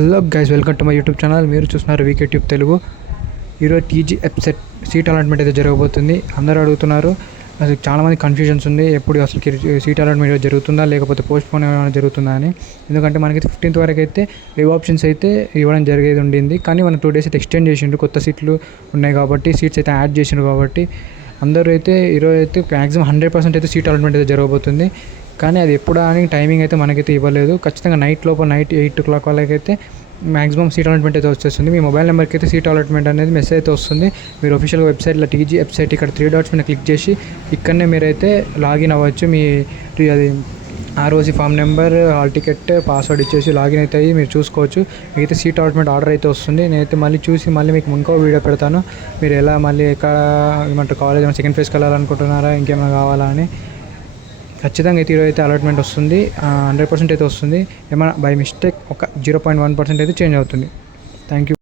Hello guys, welcome to my YouTube channel. మీరు చూస్తున్నారు వీకే tube Telugu. ఈరోజు టీజీ ఎప్సెట్ సీట్ అలాట్మెంట్ అయితే జరగబోతుంది. అందరూ అడుగుతున్నారు, అసలు చాలామంది కన్ఫ్యూజన్స్ ఉంది, ఎప్పుడు అసలు సీట్ అలాట్మెంట్ జరుగుతుందా లేకపోతే పోస్ట్ పోన్ ఏమైనా జరుగుతుందా అని. ఎందుకంటే మనకి 15th వరకు అయితే లీవ్ ఆప్షన్స్ అయితే ఇవ్వడం జరిగేది ఉండింది, కానీ మనకు 2 days అయితే ఎక్స్టెండ్ చేసిండ్రు. కొత్త సీట్లు ఉన్నాయి కాబట్టి, సీట్స్ అయితే యాడ్ చేసిండ్రు కాబట్టి అందరూ అయితే ఈరోజు అయితే మ్యాక్సిమం 100% అయితే సీట్ అలాట్మెంట్ అయితే జరగబోతుంది. కానీ అది ఎప్పుడా అని టైమింగ్ అయితే మనకైతే ఇవ్వలేదు. ఖచ్చితంగా నైట్ 8 o'clock వాళ్ళకైతే మ్యాక్సిమం సీట్ అలాట్మెంట్ అయితే వచ్చేస్తుంది. మీ మొబైల్ నెంబర్కి అయితే సీట్ అలాట్మెంట్ అనేది మెసేజ్ అయితే వస్తుంది. మీరు అఫీషియల్ వెబ్సైట్లో టీజీ వెబ్సైట్ ఇక్కడ 3 dots మీద క్లిక్ చేసి ఇక్కడనే మీరైతే లాగిన్ అవ్వచ్చు. మీ అది ROC form number, hall ticket, password ఇచ్చేసి లాగిన్ అయితే మీరు చూసుకోవచ్చు. మీకైతే సీట్ అలాట్మెంట్ ఆర్డర్ అయితే వస్తుంది. నేనైతే మళ్ళీ చూసి మీకు ఇంకో వీడియో పెడతాను. మీరు ఎలా మళ్ళీ ఎక్కడ ఏమంటారు కాలేజ్ ఏమైనా సెకండ్ ఫేజ్కి వెళ్ళాలనుకుంటున్నారా, ఇంకేమైనా కావాలా అని. ఖచ్చితంగా అయితే ఈరోజు అయితే అలాట్మెంట్ వస్తుంది, 100% అయితే వస్తుంది. ఏమైనా బై మిస్టేక్ ఒక 0.1% అయితే చేంజ్ అవుతుంది. Thank you.